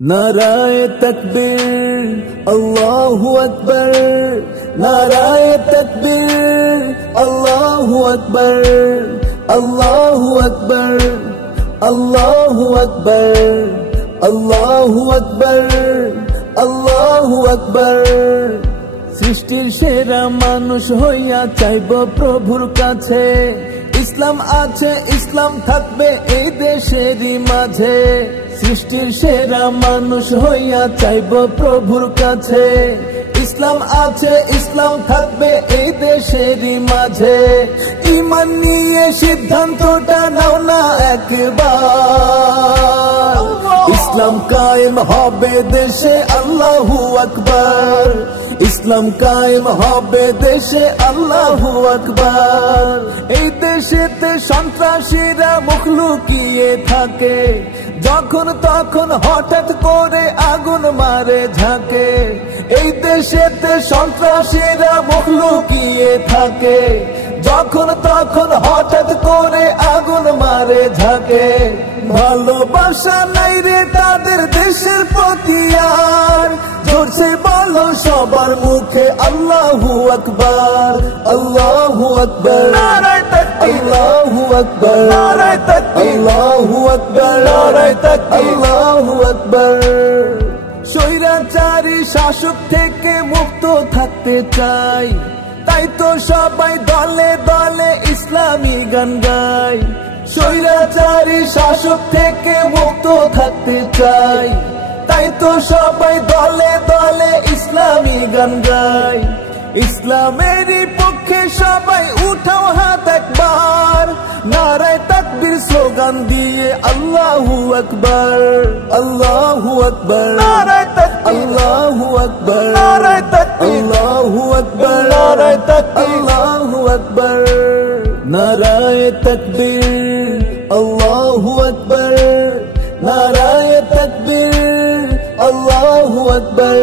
नाराए तकबीर अल्लाहु अकबर, नाराए तकबीर अल्लाहु अकबर, अल्लाहु अकबर, अल्लाहु अकबर, अल्लाहु अकबर, अल्लाहु अकबर। सृष्टिर सेरा मानुष हইয়া চাইব প্রভুর কাছে, ইসলাম আছে ইসলাম থাকবে এই দেশেরই মাঝে। সৃষ্টির সেরা মানুষ হইয়া চাইব প্রভুর কাছে, ইসলাম আছে ইসলাম থাকবে এই দেশেরই মাঝে। ঈমান নিয়ে সিদ্ধান্তটা নাও না একবার, ইসলাম কায়েম হবে দেশে আল্লাহু আকবার, ইসলাম কায়েম হবে দেশে আল্লাহু আকবার। এই দেশেতে সন্ত্রাসীরা মুখ লুকিয়ে থাকে, যখন তখন হঠাৎ করে আগুন মারে ঝাঁকে। এই দেশেতে সন্ত্রাসীরা মুখ লুকিয়ে থাকে, যখন তখন হঠাৎ করে আগুন মারে ঝাঁকে। ভালোবাসা নাই রে তাদের দেশের প্রতি আর, জোরসে বলো সবার মুখে আল্লাহু আকবার, আল্লাহু আকবার, নারায়ে তাকবীর, আল্লাহু আকবার, নারায়ে তাকবীর, আল্লাহু আকবার, নারায়ে তাকবীর, আল্লাহু আকবার। স্বৈরাচারী শাসক থেকে মুক্ত থাকতে চাই, তাই তো সবাই দলে দলে ইসলামী গান গায়। স্বৈরাচারী শাসক থেকে মুক্ত থাকতে চাই, তাই তো সবাই দলে দলে ইসলামী গান গায়। ইসলামেরই পক্ষে সবাই উঠাও হাত একবার, নারায়ে তাকবীর স্লোগান দিয়ে আল্লাহু আকবার, আল্লাহু আকবার, নারায়ে তাকবীর, আল্লাহু আকবার, নারায়ে তাকবীর, আল্লাহু আকবার, নারায়ে তাকবীর, আল্লাহু আকবার, নারায়ে তাকবীর আল্লাহু আকবার, নারায়ে তাকবীর আল্লাহু আকবার।